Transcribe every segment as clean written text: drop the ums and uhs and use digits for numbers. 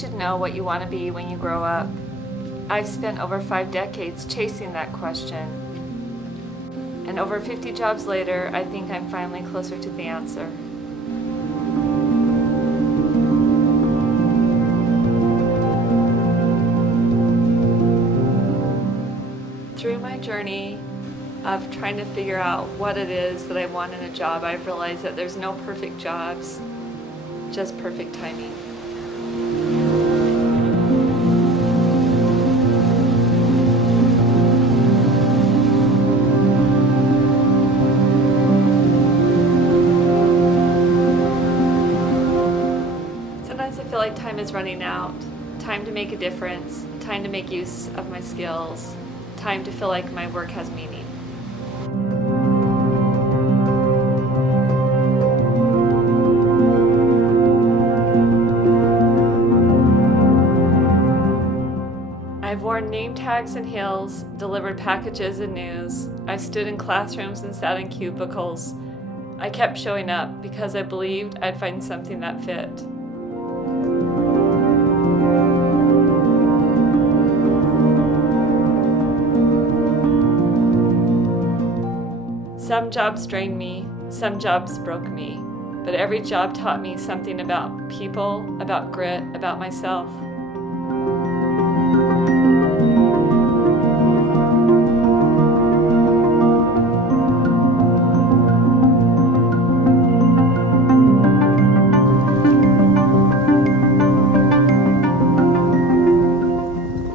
should know what you want to be when you grow up. I've spent over 5 decades chasing that question. And over 50 jobs later, I think I'm finally closer to the answer. Through my journey of trying to figure out what it is that I want in a job, I've realized that there's no perfect jobs, just perfect timing. Sometimes I feel like time is running out, time to make a difference, time to make use of my skills, time to feel like my work has meaning. I've worn name tags in heels, delivered packages and news. I stood in classrooms and sat in cubicles. I kept showing up because I believed I'd find something that fit. Some jobs drained me, some jobs broke me, but every job taught me something about people, about grit, about myself.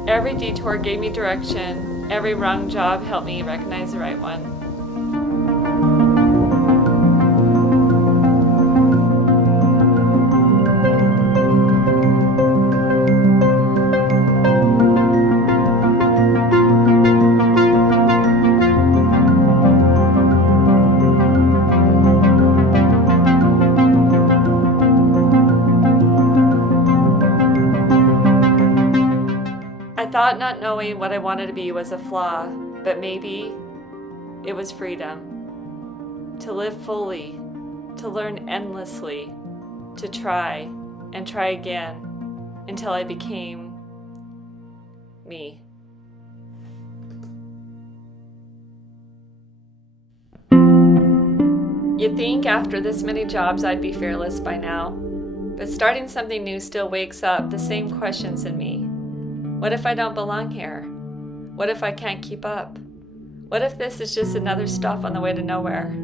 Every detour gave me direction, every wrong job helped me recognize the right one. I thought not knowing what I wanted to be was a flaw, but maybe it was freedom. To live fully, to learn endlessly, to try and try again until I became me. You'd think after this many jobs I'd be fearless by now, but starting something new still wakes up the same questions in me. What if I don't belong here? What if I can't keep up? What if this is just another stop on the way to nowhere?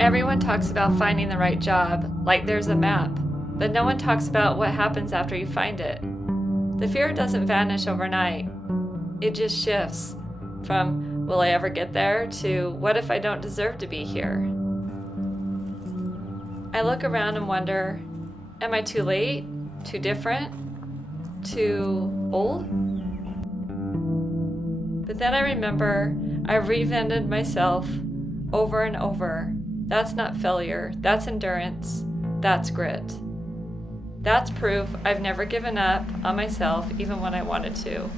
Everyone talks about finding the right job, like there's a map, but no one talks about what happens after you find it. The fear doesn't vanish overnight. It just shifts from, will I ever get there, to what if I don't deserve to be here? I look around and wonder, am I too late, too different, too old? But then I remember I've reinvented myself over and over. That's not failure, that's endurance, that's grit. That's proof I've never given up on myself even when I wanted to.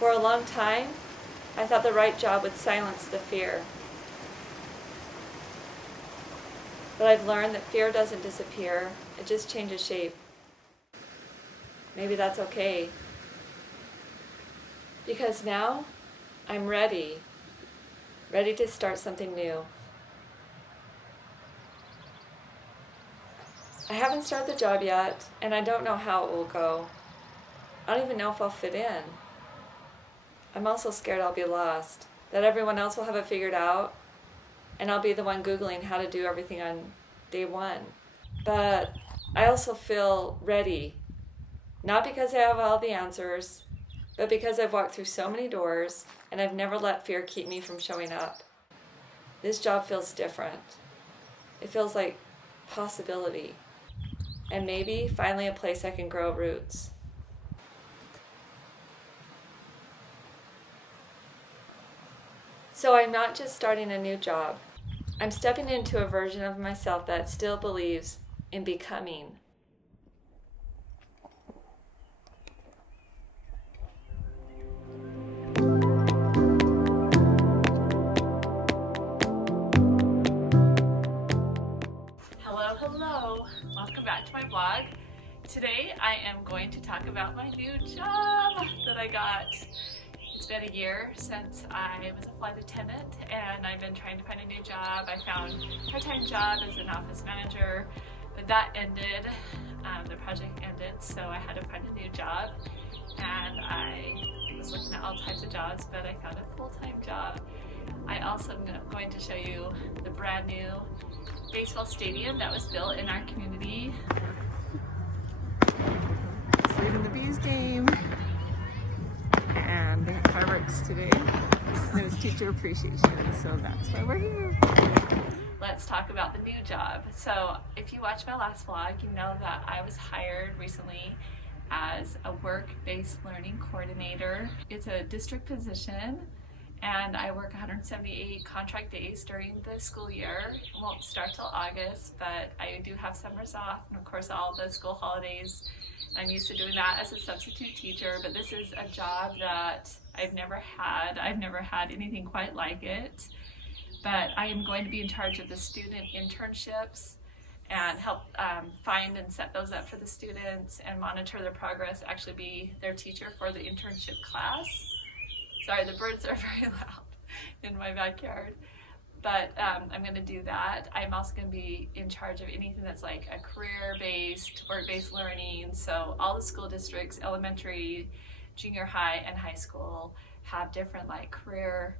For a long time, I thought the right job would silence the fear. But I've learned that fear doesn't disappear, it just changes shape. Maybe that's okay. Because now, I'm ready to start something new. I haven't started the job yet, and I don't know how it will go. I don't even know if I'll fit in. I'm also scared I'll be lost, that everyone else will have it figured out, and I'll be the one Googling how to do everything on day one. But I also feel ready, not because I have all the answers, but because I've walked through so many doors and I've never let fear keep me from showing up. This job feels different. It feels like possibility, and maybe finally a place I can grow roots. So I'm not just starting a new job. I'm stepping into a version of myself that still believes in becoming. Hello, welcome back to my vlog. Today I am going to talk about my new job that I got. It's been a year since I was a flight attendant and I've been trying to find a new job. I found a part-time job as an office manager, but that ended, the project ended, so I had to find a new job. And I was looking at all types of jobs, but I found a full-time job. I also am going to show you the brand new baseball stadium that was built in our community. Just leaving the Bees game, and they had fireworks today. It was teacher appreciation, so that's why we're here. Let's talk about the new job. So if you watched my last vlog, you know that I was hired recently as a work-based learning coordinator. It's a district position, and I work 178 contract days during the school year. It won't start till August, but I do have summers off, and of course all the school holidays. I'm used to doing that as a substitute teacher, but this is a job that I've never had. I've never had anything quite like it. But I am going to be in charge of the student internships and help find and set those up for the students and monitor their progress, actually be their teacher for the internship class. Sorry, the birds are very loud in my backyard, but I'm going to do that. I'm also going to be in charge of anything that's like a career-based, work-based learning. So all the school districts, elementary, junior high, and high school have different like career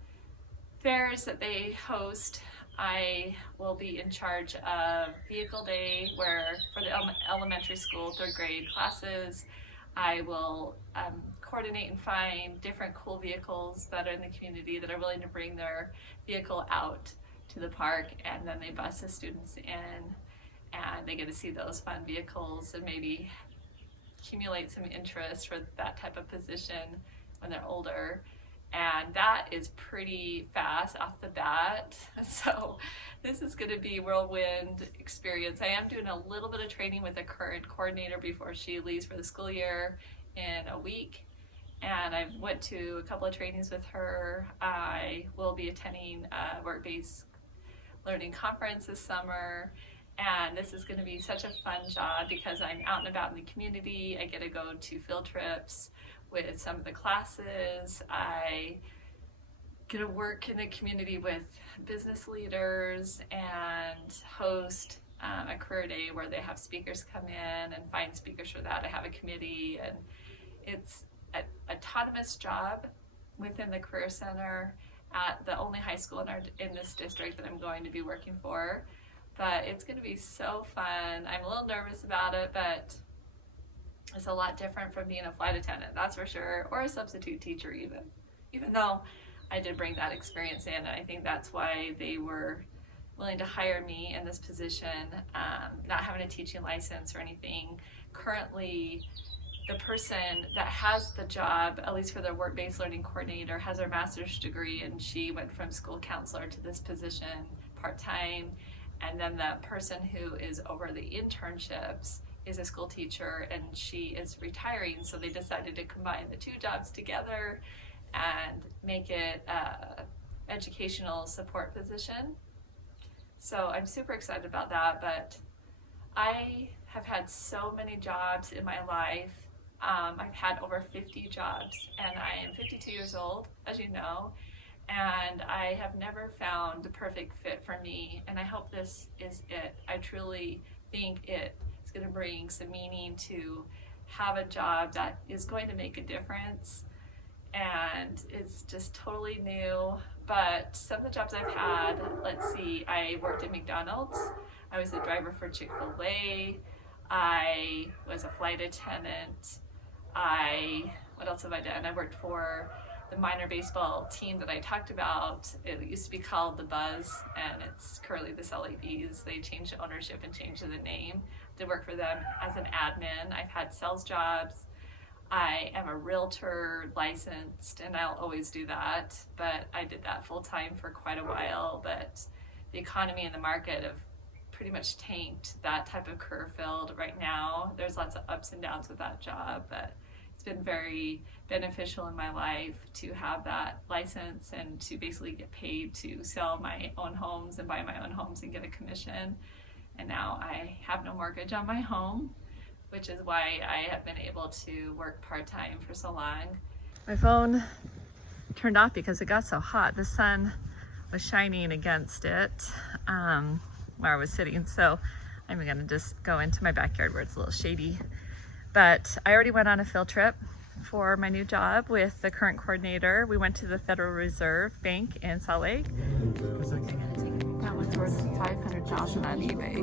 fairs that they host. I will be in charge of vehicle day, where for the elementary school, third grade classes, I will coordinate and find different cool vehicles that are in the community that are willing to bring their vehicle out to the park, and then they bus the students in and they get to see those fun vehicles and maybe accumulate some interest for that type of position when they're older. And that is pretty fast off the bat. So this is going to be a whirlwind experience. I am doing a little bit of training with the current coordinator before she leaves for the school year in a week. And I went to a couple of trainings with her. I will be attending a work-based learning conference this summer. And this is going to be such a fun job because I'm out and about in the community. I get to go to field trips with some of the classes. I get to work in the community with business leaders and host a career day where they have speakers come in and find speakers for that. I have a committee, and it's an autonomous job within the Career Center at the only high school in this district that I'm going to be working for. But it's going to be so fun. I'm a little nervous about it, but it's a lot different from being a flight attendant, that's for sure, or a substitute teacher even though I did bring that experience in, and I think that's why they were willing to hire me in this position, not having a teaching license or anything. Currently, the person that has the job, at least for the work-based learning coordinator, has her master's degree, and she went from school counselor to this position part-time. And then the person who is over the internships is a school teacher, and she is retiring, so they decided to combine the two jobs together and make it an educational support position. So I'm super excited about that, but I have had so many jobs in my life. I've had over 50 jobs, and I am 52 years old, as you know, and I have never found the perfect fit for me, and I hope this is it. I truly think it is going to bring some meaning to have a job that is going to make a difference, and it's just totally new. But some of the jobs I've had, let's see, I worked at McDonald's. I was a driver for Chick-fil-A. I was a flight attendant. What else have I done? I worked for the minor baseball team that I talked about. It used to be called the Buzz, and it's currently the Celebes. They changed the ownership and changed the name. Did work for them as an admin. I've had sales jobs. I am a realtor licensed, and I'll always do that, but I did that full time for quite a while. But the economy and the market have pretty much tanked that type of career field right now. There's lots of ups and downs with that job, but it's been very beneficial in my life to have that license and to basically get paid to sell my own homes and buy my own homes and get a commission. And now I have no mortgage on my home, which is why I have been able to work part-time for so long. My phone turned off because it got so hot. The sun was shining against it where I was sitting. So I'm gonna just go into my backyard where it's a little shady. But I already went on a field trip for my new job with the current coordinator. We went to the Federal Reserve Bank in Salt Lake. That one's worth $500,000 on eBay.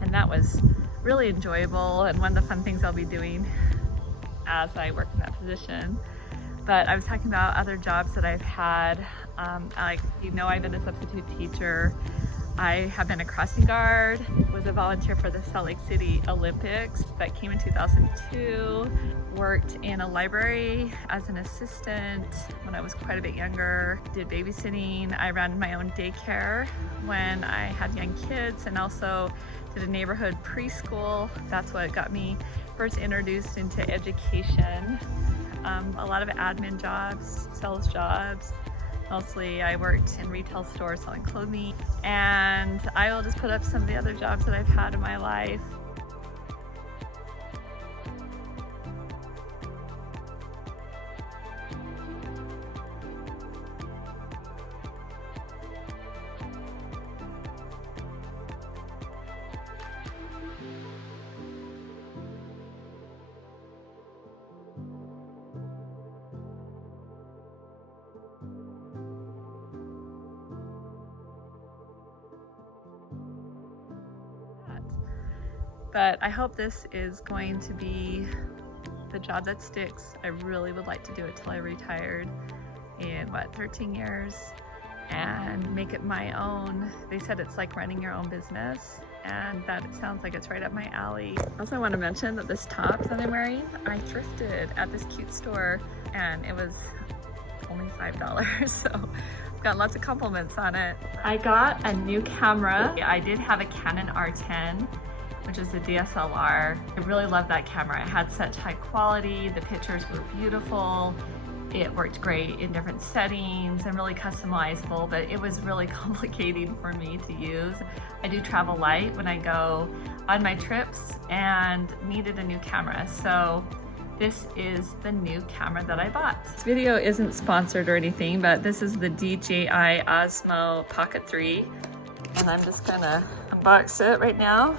And that was really enjoyable and one of the fun things I'll be doing as I work in that position. But I was talking about other jobs that I've had. Like, you know, I've been a substitute teacher. I have been a crossing guard, was a volunteer for the Salt Lake City Olympics that came in 2002, worked in a library as an assistant when I was quite a bit younger, did babysitting. I ran my own daycare when I had young kids, and also did a neighborhood preschool. That's what got me first introduced into education. A lot of admin jobs, sales jobs. Mostly I worked in retail stores selling clothing, and I will just put up some of the other jobs that I've had in my life. But I hope this is going to be the job that sticks. I really would like to do it till I retired in 13 years and make it my own. They said it's like running your own business, and that it sounds like it's right up my alley. Also, I want to mention that this top that I'm wearing, I thrifted at this cute store, and it was only $5, so I've got lots of compliments on it. I got a new camera. I did have a Canon R10, which is a DSLR. I really love that camera. It had such high quality, the pictures were beautiful, it worked great in different settings and really customizable, but it was really complicating for me to use. I do travel light when I go on my trips and needed a new camera, so this is the new camera that I bought. This video isn't sponsored or anything, but this is the DJI Osmo Pocket 3, and I'm just gonna unbox it right now.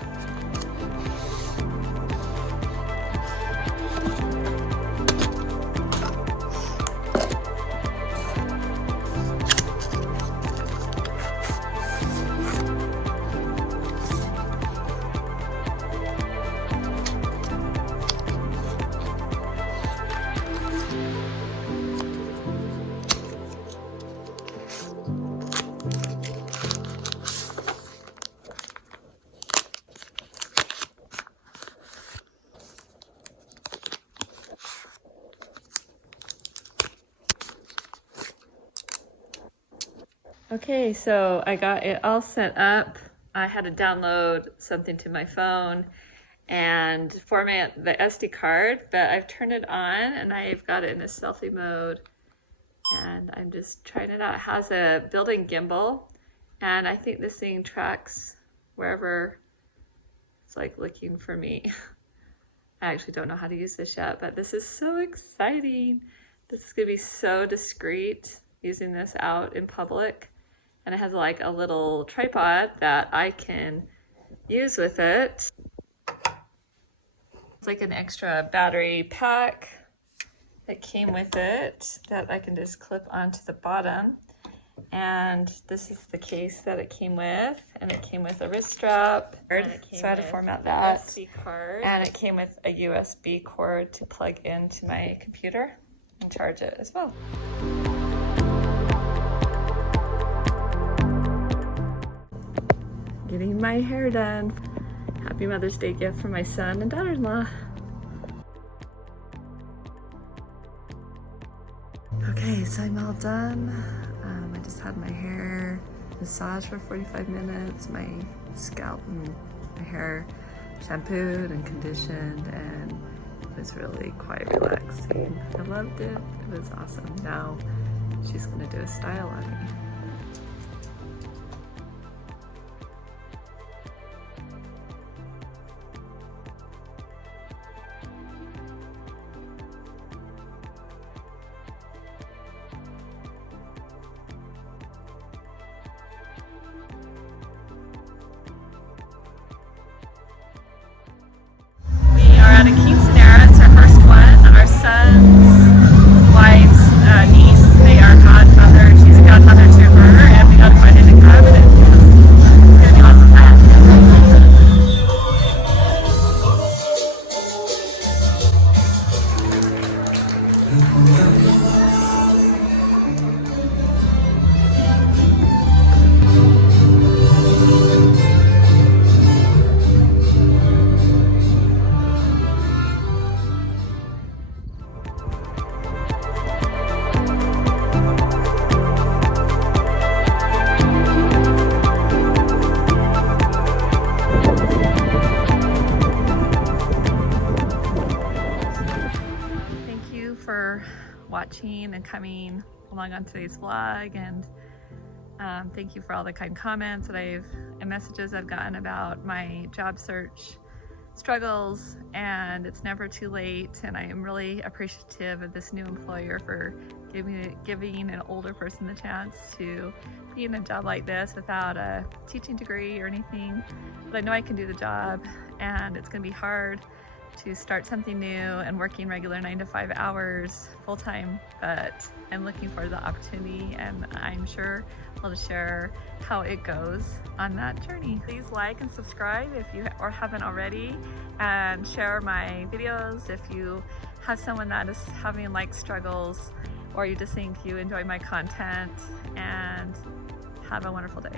Okay, so I got it all set up. I had to download something to my phone and format the SD card, but I've turned it on and I've got it in a selfie mode, and I'm just trying it out. It has a built-in gimbal, and I think this thing tracks wherever it's like looking for me. I actually don't know how to use this yet, but this is so exciting. This is gonna be so discreet using this out in public. And it has like a little tripod that I can use with it. It's like an extra battery pack that came with it that I can just clip onto the bottom. And this is the case that it came with, and it came with a wrist strap, so I had to format that, USB card, and it came with a USB cord to plug into my computer and charge it as well. Getting my hair done. Happy Mother's Day gift from my son and daughter-in-law. Okay, so I'm all done. I just had my hair massaged for 45 minutes, my scalp and my hair shampooed and conditioned, and it was really quite relaxing. I loved it. It was awesome. Now she's gonna do a style on me. At a quinceanera. It's our first one. Our son's wife's niece, they are godmother. She's a godmother to her, and we got invited to come, and it's gonna be lots of fun. For watching and coming along on today's vlog, and thank you for all the kind comments that and messages I've gotten about my job search struggles. And it's never too late, and I am really appreciative of this new employer for giving an older person the chance to be in a job like this without a teaching degree or anything. But I know I can do the job, and it's gonna be hard to start something new and working regular 9 to 5 hours full-time, but I'm looking for the opportunity, and I'm sure I'll share how it goes on that journey. Please like and subscribe if you haven't already, and share my videos if you have someone that is having like struggles, or you just think you enjoy my content, and have a wonderful day.